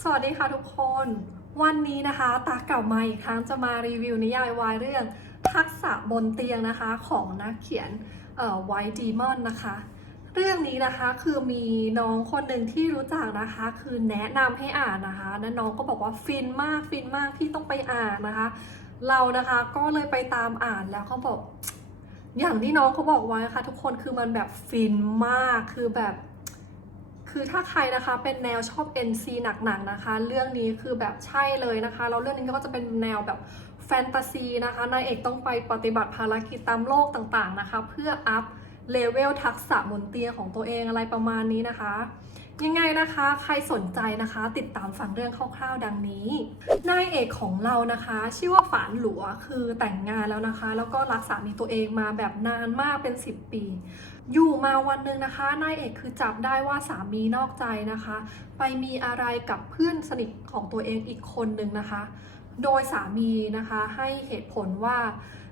สวัสดีค่ะทุกคนวันนี้นะคะตากลับมาอีกครั้งจะมารีวิวนิยายวายเรื่องทักษะบนเตียงนะคะของนักเขียนไวท์ดีมอนนะคะเรื่องนี้นะคะคือมีน้องคนหนึ่งที่รู้จักนะคะคือแนะนำให้อ่านนะคะแล้วน้องก็บอกว่าฟินมากพี่ต้องไปอ่านนะคะเรานะคะก็เลยไปตามอ่านแล้วเขาบอกอย่างที่น้องเขาบอกไว้ค่ะทุกคนคือมันแบบฟินมากคือถ้าใครนะคะเป็นแนวชอบ NC หนักๆนะคะเรื่องนี้คือแบบใช่เลยนะคะแล้วเรื่องนี้ก็จะเป็นแนวแบบแฟนตาซีนะคะนายเอกต้องไปปฏิบัติภารกิจตามโลกต่างๆนะคะเพื่ออัพเลเวลทักษะบนเตียงของตัวเองอะไรประมาณนี้นะคะยังไงนะคะใครสนใจนะคะติดตามฟังเรื่องคร่าวๆดังนี้นายเอกของเรานะคะชื่อว่าฝานหลัวคือแต่งงานแล้วนะคะแล้วก็รักสามีตัวเองมาแบบนานมากเป็น10 ปีอยู่มาวันหนึ่งนะคะนายเอกคือจับได้ว่าสามีนอกใจนะคะไปมีอะไรกับเพื่อนสนิทของตัวเองอีกคนหนึ่งนะคะโดยสามีนะคะให้เหตุผลว่า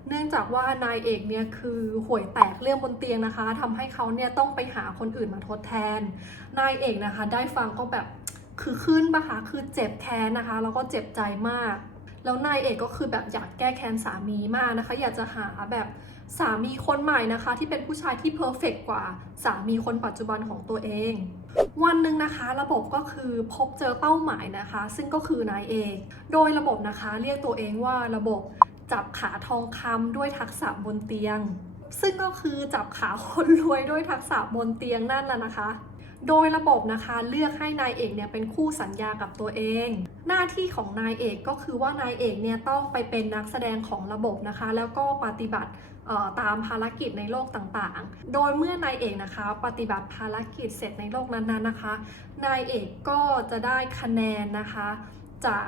เนื่องจากว่านายเอกเนี่ยคือห่วยแตกเรื่องบนเตียงนะคะทำให้เขาเนี่ยต้องไปหาคนอื่นมาทดแทนนายเอกนะคะได้ฟังก็แบบคือขึ้นปะคะคือเจ็บแค้นนะคะแล้วก็เจ็บใจมากแล้วนายเอกก็คือแบบอยากแก้แค้นสามีมากนะคะอยากจะหาแบบสามีคนใหม่นะคะที่เป็นผู้ชายที่เพอร์เฟกต์กว่าสามีคนปัจจุบันของตัวเองวันหนึ่งนะคะระบบก็คือพบเจอเป้าหมายนะคะซึ่งก็คือนายเอกโดยระบบนะคะเรียกตัวเองว่าระบบจับขาทองคำด้วยทักษะบนเตียงซึ่งก็คือจับขาคนรวยด้วยทักษะบนเตียงนั่นแหละนะคะโดยระบบนะคะเลือกให้นายเอกเนี่ยเป็นคู่สัญญากับตัวเองหน้าที่ของนายเอกก็คือว่านายเอกเนี่ยต้องไปเป็นนักแสดงของระบบนะคะแล้วก็ปฏิบัติตามภารกิจในโลกต่างๆโดยเมื่อนายเอกนะคะปฏิบัติภารกิจเสร็จในโลกนั้นๆนะคะนายเอกก็จะได้คะแนนนะคะจาก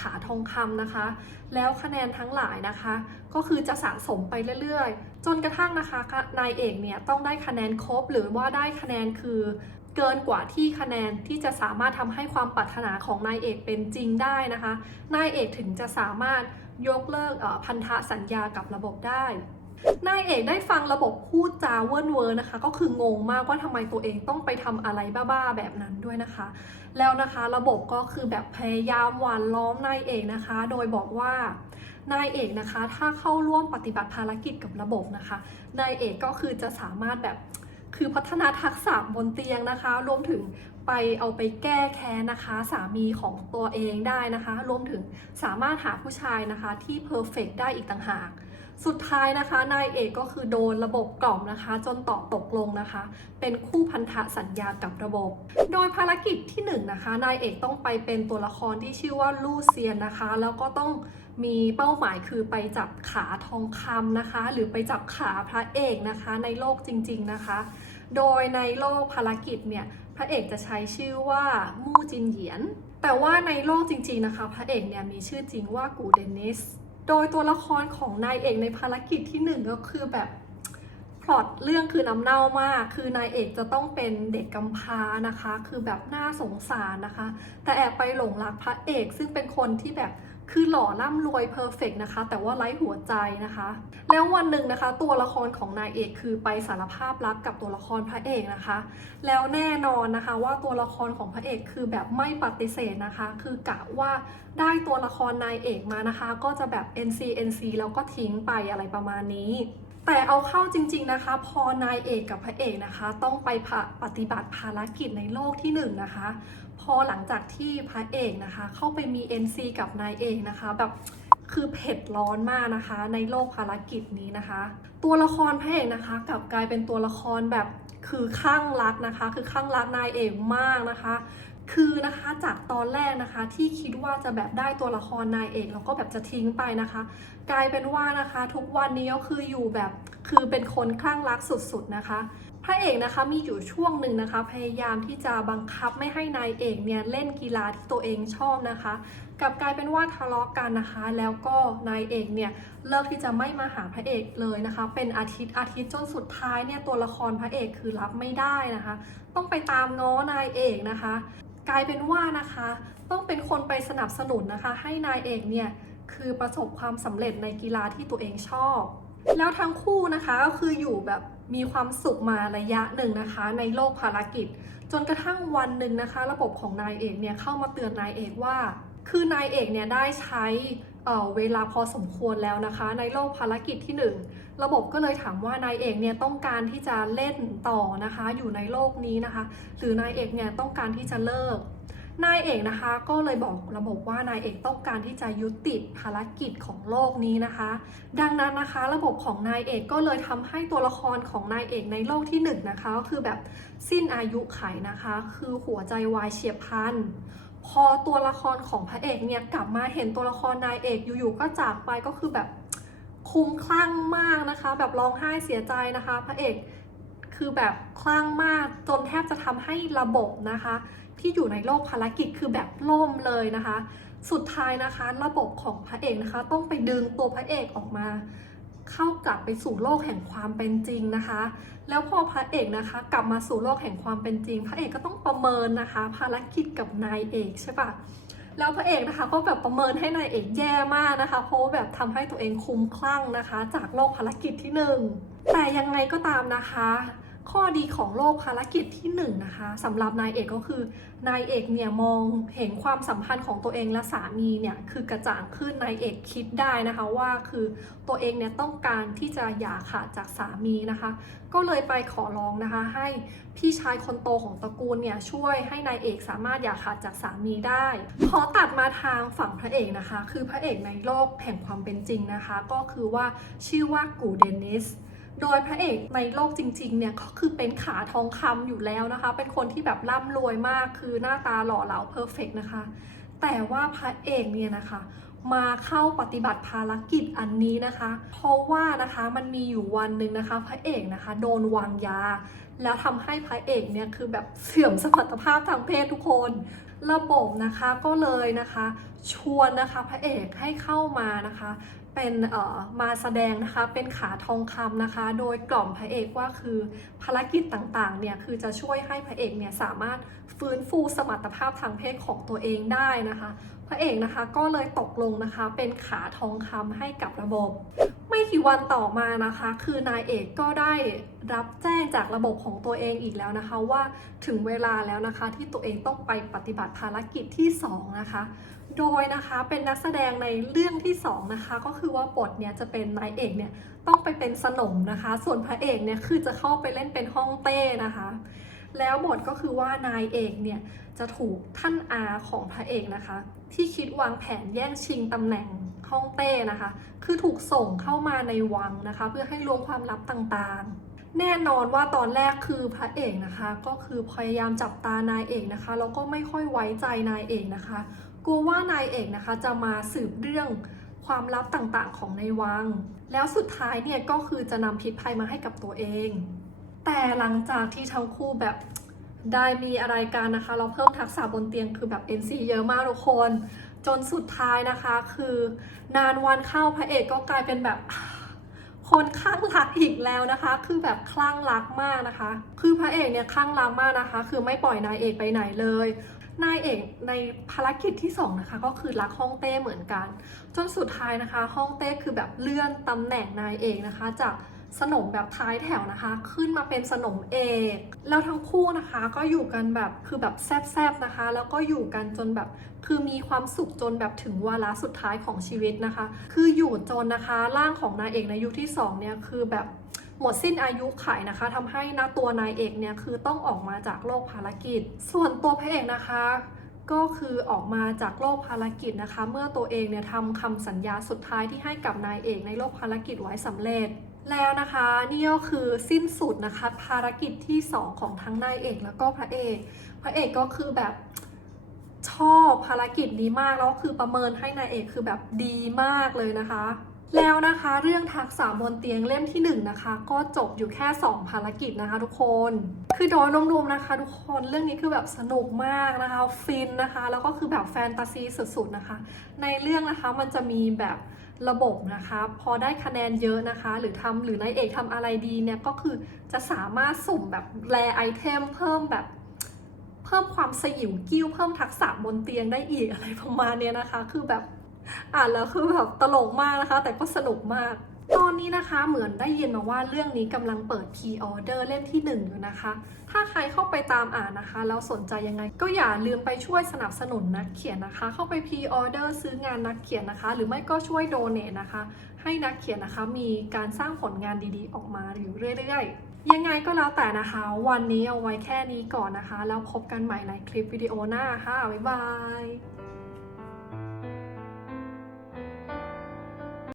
ขาทองคำนะคะแล้วคะแนนทั้งหลายนะคะก็คือจะสะสมไปเรื่อยๆจนกระทั่งนะคะนายเอกเนี่ยต้องได้คะแนนครบหรือว่าได้คะแนนคือเกินกว่าที่คะแนนที่จะสามารถทำให้ความปรารถนาของนายเอกเป็นจริงได้นะคะนายเอกถึงจะสามารถยกเลิกพันธสัญญากับระบบได้นายเอกได้ฟังระบบพูดจาเว่นเวอร์นะคะก็คืองงมากว่าทำไมตัวเองต้องไปทำอะไรบ้าๆแบบนั้นด้วยนะคะแล้วนะคะระบบก็คือแบบพยายามหว่านล้อมนายเอกนะคะโดยบอกว่านายเอกนะคะถ้าเข้าร่วมปฏิบัติภารกิจกับระบบนะคะนายเอกก็คือจะสามารถแบบคือพัฒนาทักษะบนเตียงนะคะรวมถึงไปเอาไปแก้แค้นนะคะสามีของตัวเองได้นะคะรวมถึงสามารถหาผู้ชายนะคะที่เพอร์เฟกต์ได้อีกต่างหากสุดท้ายนะคะนายเอกก็คือโดนระบบกล่อมนะคะจนตกลงนะคะเป็นคู่พันธสัญญากับระบบโดยภารกิจที่1นะคะนายเอกต้องไปเป็นตัวละครที่ชื่อว่าลูเซียนนะคะแล้วก็ต้องมีเป้าหมายคือไปจับขาทองคำนะคะหรือไปจับขาพระเอกนะคะในโลกจริงๆนะคะโดยในโลกภารกิจเนี่ยพระเอกจะใช้ชื่อว่ามู่จินเหยียนแต่ว่าในโลกจริงๆนะคะพระเอกเนี่ยมีชื่อจริงว่ากูเดนิสโดยตัวละครของนายเอกในภารกิจที่1ก็คือแบบพล็อตเรื่องคือน้ำเน่ามากคือนายเอกจะต้องเป็นเด็กกำพร้านะคะคือแบบน่าสงสารนะคะแต่แอบไปหลงรักพระเอกซึ่งเป็นคนที่แบบคือหล่อร่ำรวยเพอร์เฟกต์นะคะแต่ว่าไร้หัวใจนะคะแล้ววันหนึ่งนะคะตัวละครของนายเอกคือไปสารภาพรักกับตัวละครพระเอกนะคะแล้วแน่นอนนะคะว่าตัวละครของพระเอกคือแบบไม่ปฏิเสธนะคะคือกะว่าได้ตัวละครนายเอกมานะคะก็จะแบบ NC แล้วก็ทิ้งไปอะไรประมาณนี้แต่เอาเข้าจริงๆนะคะพอนายเอกกับพระเอกนะคะต้องไปปฏิบัติภารกิจในโลกที่1นะคะพอหลังจากที่พระเอกนะคะเข้าไปมี NC กับนายเอกนะคะแบบคือเผ็ดร้อนมากนะคะในโลกภารกิจนี้นะคะตัวละครพระเอกนะคะกลับกลายเป็นตัวละครแบบคือคลั่งรักนะคะคือคลั่งรักนายเอกมากนะคะคือนะคะจากตอนแรกนะคะที่คิดว่าจะแบบได้ตัวละครนายเอกแล้วก็แบบจะทิ้งไปนะคะกลายเป็นว่านะคะทุกวันนี้ก็คืออยู่แบบคือเป็นคนคลั่งรักสุดๆนะคะพระเอกนะคะมีอยู่ช่วงหนึ่งนะคะพยายามที่จะบังคับไม่ให้นายเอกเนี่ยเล่นกีฬาที่ตัวเองชอบนะคะกลับกลายเป็นว่าทะเลาะกันนะคะแล้วก็นายเอกเนี่ยเลิกที่จะไม่มาหาพระเอกเลยนะคะเป็นอาทิตย์จนสุดท้ายเนี่ยตัวละครพระเอกคือรับไม่ได้นะคะต้องไปตามง้อนายเอกนะคะกลายเป็นว่านะคะต้องเป็นคนไปสนับสนุนนะคะให้นายเอกเนี่ยคือประสบความสำเร็จในกีฬาที่ตัวเองชอบแล้วทั้งคู่นะคะก็คืออยู่แบบ มีความสุขมาระยะหนึ่งนะคะในโลกภารกิจจนกระทั่งวันหนึ่งนะคะระบบของนายเอกเนี่ยเข้ามาเตือนนายเอกว่าคือนายเอกเนี่ยได้ใช้เวลาพอสมควรแล้วนะคะในโลกภารกิจที่1ระบบก็เลยถามว่านายเอกเนี่ยต้องการที่จะเล่นต่อนะคะอยู่ในโลกนี้นะคะหรือนายเอกเนี่ยต้องการที่จะเลิกนายเอกนะคะก็เลยบอกระบบว่านายเอกต้องการที่จะยุติภารกิจของโลกนี้นะคะดังนั้นนะคะระบบของนายเอกก็เลยทำให้ตัวละครของนายเอกในโลกที่1นะคะก็คือแบบสิ้นอายุไขนะคะคือหัวใจวายเฉียบพลันพอตัวละครของพระเอกเนี่ยกลับมาเห็นตัวละครนายเอกอยู่ๆก็จากไปก็คือแบบคลุ้มคลั่งมากนะคะแบบร้องไห้เสียใจนะคะพระเอกคือแบบคลั่งมากจนแทบจะทำให้ระบบนะคะที่อยู่ในโลกภารกิจคือแบบล่มเลยนะคะสุดท้ายนะคะระบบของพระเอกนะคะต้องไปดึงตัวพระเอกออกมาเข้ากลับไปสู่โลกแห่งความเป็นจริงนะคะแล้วพอพระเอกนะคะกลับมาสู่โลกแห่งความเป็นจริงพระเอกก็ต้องประเมินนะคะภารกิจกับนายเอกใช่ปะแล้วพระเอกนะคะก็แบบประเมินให้นายเอกแย่มากนะคะเพราะแบบทำให้ตัวเองคลุ้มคลั่งนะคะจากโลกภารกิจที่1แต่ยังไงก็ตามนะคะข้อดีของโลกภารกิจที่1นะคะสำหรับนายเอกก็คือนายเอกเนี่ยมองเห็นความสัมพันธ์ของตัวเองและสามีเนี่ยคือกระจ่างขึ้นนายเอกคิดได้นะคะว่าคือตัวเองเนี่ยต้องการที่จะหย่าขาดจากสามีนะคะก็เลยไปขอร้องนะคะให้พี่ชายคนโตของตระกูลเนี่ยช่วยให้นายเอกสามารถหย่าขาดจากสามีได้พอตัดมาทางฝั่งพระเอกนะคะคือพระเอกในโลกแห่งความเป็นจริงนะคะก็คือว่าชื่อว่ากูเดนิสโดยพระเอกในโลกจริงๆเนี่ยก็คือเป็นขาทองคำอยู่แล้วนะคะเป็นคนที่แบบร่ำรวยมากคือหน้าตาหล่อเหลาเพอร์เฟกต์นะคะแต่ว่าพระเอกเนี่ยนะคะมาเข้าปฏิบัติภารกิจอันนี้นะคะเพราะว่านะคะมันมีอยู่วันหนึ่งนะคะพระเอกนะคะโดนวางยาแล้วทำให้พระเอกเนี่ยคือแบบเสื่อมสมรรถภาพทางเพศทุกคนระบบนะคะก็เลยนะคะชวนนะคะพระเอกให้เข้ามานะคะเป็นมาแสดงนะคะเป็นขาทองคำนะคะโดยกล่อมพระเอกว่าคือภารกิจต่างๆเนี่ยคือจะช่วยให้พระเอกเนี่ยสามารถฟื้นฟูสมรรถภาพทางเพศของตัวเองได้นะคะพระเอกนะคะก็เลยตกลงนะคะเป็นขาทองคำให้กับระบบไม่กี่วันต่อมานะคะคือนายเอกก็ได้รับแจ้งจากระบบของตัวเองอีกแล้วนะคะว่าถึงเวลาแล้วนะคะที่ตัวเองต้องไปปฏิบัติภารกิจที่2นะคะโดยนะคะเป็นนักแสดงในเรื่องที่2นะคะก็คือว่าบทเนี่ยจะเป็นนายเอกเนี่ยต้องไปเป็นสนมนะคะส่วนพระเอกเนี่ยคือจะเข้าไปเล่นเป็นฮ่องเต้นะคะแล้วบทก็คือว่านายเอกเนี่ยจะถูกท่านอาของพระเอกนะคะที่คิดวางแผนแย่งชิงตำแหน่งฮ่องเต้นะคะคือถูกส่งเข้ามาในวังนะคะเพื่อให้ล้วงความลับต่างๆแน่นอนว่าตอนแรกคือพระเอกนะคะก็คือพยายามจับตานายเอกนะคะแล้วก็ไม่ค่อยไว้ใจนายเอกนะคะกลัวว่านายเอกนะคะจะมาสืบเรื่องความลับต่างๆของในวังแล้วสุดท้ายเนี่ยก็คือจะนำพิษภัยมาให้กับตัวเองแต่หลังจากที่ทั้งคู่แบบได้มีอะไรกันนะคะเราเพิ่มทักษะบนเตียงคือแบบ NC เยอะมากทุกคนจนสุดท้ายนะคะคือนานวันเข้าพระเอกก็กลายเป็นแบบคนคลั่งรักอีกแล้วนะคะคือแบบคลั่งรักมากนะคะคือพระเอกเนี่ยคลั่งรักมากนะคะคือไม่ปล่อยนายเอกไปไหนเลยนายเอกในภารกิจที่2นะคะก็คือรักฮ่องเต้เหมือนกันจนสุดท้ายนะคะฮ่องเต้คือแบบเลื่อนตำแหน่งนายเอกนะคะจากสนมแบบท้ายแถวนะคะขึ้นมาเป็นสนมเอกแล้วทั้งคู่นะคะก็อยู่กันแบบคือแบบแซบๆนะคะแล้วก็อยู่กันจนแบบคือมีความสุขจนแบบถึงวาระสุดท้ายของชีวิตนะคะคืออยู่จนนะคะร่างของนายเอกในยุคที่2เนี่ยคือแบบหมดสิ้นอายุขัยนะคะทำให้ตัวนายเอกเนี่ยคือต้องออกมาจากโลกภารกิจส่วนตัวพระเอกนะคะก็คือออกมาจากโลกภารกิจนะคะเมื่อตัวเองเนี่ยทำคำสัญญาสุดท้ายที่ให้กับนายเอกในโลกภารกิจไว้สำเร็จแล้วนะคะนี่ก็คือสิ้นสุดนะคะภารกิจที่2ของทั้งนายเอกแล้วก็พระเอกก็คือแบบชอบภารกิจนี้มากแล้วคือประเมินให้นายเอกคือแบบดีมากเลยนะคะแล้วนะคะเรื่องทักษะบนเตียงเล่มที่1นะคะก็จบอยู่แค่2ภารกิจนะคะทุกคนคือโดยรวมๆนะคะทุกคนเรื่องนี้คือแบบสนุกมากนะคะฟินนะคะแล้วก็คือแบบแฟนตาซีสุดๆนะคะในเรื่องนะคะมันจะมีแบบระบบนะคะพอได้คะแนนเยอะนะคะหรือนายเอกทำอะไรดีเนี่ยก็คือจะสามารถสุ่มแบบแรไอเทมเพิ่มความสยิวกิ้วเพิ่มทักษะบนเตียงได้อีกอะไรประมาณนี้นะคะคือแบบอ่านแล้วคือแบบตลกมากนะคะแต่ก็สนุกมากตอน อนนี้นะคะเหมือนได้ยินมาว่าเรื่องนี้กำลังเปิด Pre-order เล่มที่1อยู่นะคะ ถ้าใครเข้าไปตามอ่านนะคะแล้วสนใจยังไงก็อย่าลืมไปช่วยสนับสนุนนักเขียนนะคะ เข้าไป Pre-order ซื้องานนักเขียนนะคะ หรือไม่ก็ช่วยโดเนทนะคะให้นักเขียนนะคะมีการสร้างผลงานดีๆออกมาอยู่เรื่อยๆยังไงก็แล้วแต่นะคะวันนี้เอาไว้แค่นี้ก่อนนะคะแล้วพบกันใหม่ในคลิปวิดีโอหน้าค่ะบ๊ายบาย